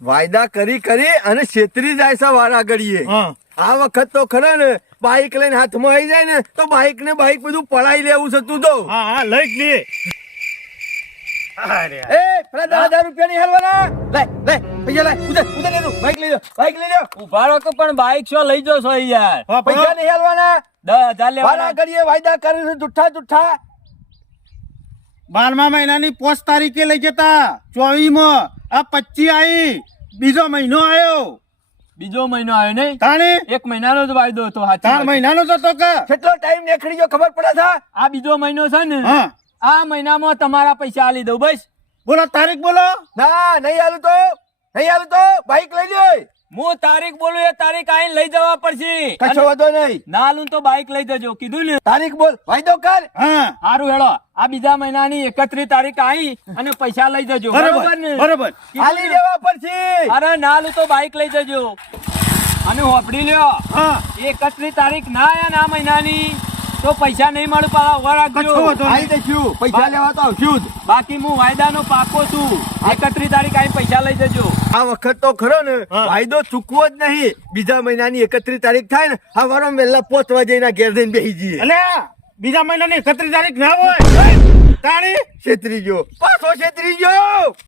વાયદા કરી કરી અને છેતરી જાય છે વારા ઘડીએ. આ વખત તો ખરો ને બાઈક લઈને હાથમાં આવી જાય ને તો બાઈક ને બાઈક બધું પડાઈ લેવું છે તું તો. હા લઈ જ લે. એ પેલા 10,000 રૂપિયા નહીં હાલવાના. લે પૈસા લે. ઉધર લે તું. બાઈક લઈ લો. ઉભા રહો કે પણ બાઈક શું લઈ જો છો યાર? પૈસા નહીં હાલવાના. 10,000 વારા લેવાના. ઘડીએ વાયદા કરે છે જુઠ્ઠા. 12મા મહિનાની 5 તારીખે લઈ જતા 24માં આ 25 આવી બીજો મહિનો આવ્યો. બીજો મહિનો આવ્યો નહીં? તાણે 1 મહિનાનો જ વાયદો હતો. 4 મહિનાનો જ હતો કે કેટલો ટાઈમ નીકળી ગયો ખબર પડે છે? આ બીજો મહિનો છે ને, હા આ મહિનામાં તમારા પૈસા આલી દઉં બસ. બોલો તારીખ બોલો. ના નહીં હાલું તો બાઈક લઈ લ્યો. હું તારીખ બોલું એ તારીખ આઈને લઈ જવા પડશે. કશો વાંધો નહીં. ના આલું તો બાઈક લઈ જજો કીધું ને. તારીખ બોલ. વાયદો કર. હા સારું હેડો, આ બીજા મહિનાની 31 તારીખ આવી અને પૈસા લઈ જજો. બરોબર ને? બરોબર. હાલી દેવા પડશે. અરે ના આલું તો બાઈક લઈ જજો. અને હોપડી લ્યો, હા 31 તારીખ ના આયા ને આ મહિનાની તો પૈસા નહીં મળે. પાછા ઉભા રાખજો. કશો વાંધો નહીં. આવી દઈશું. પૈસા લેવા તો આવશું જ. બાકી હું વાયદાનો પાકો છું. 31 તારીખ આવીને પૈસા લઈ જજો. આ વખત તો ખરો ને હા. વાયદો ચૂકવો જ નહીં. બીજા મહિનાની 31 તારીખ થાય ને આ વારો વહેલા 5 વાગે એના ઘેર જઈને બેસી જઈએ. એટલે બીજા મહિનાની 31 તારીખ ના હોય તાણી છેતરી ગયો. પાછો છેતરી ગયો.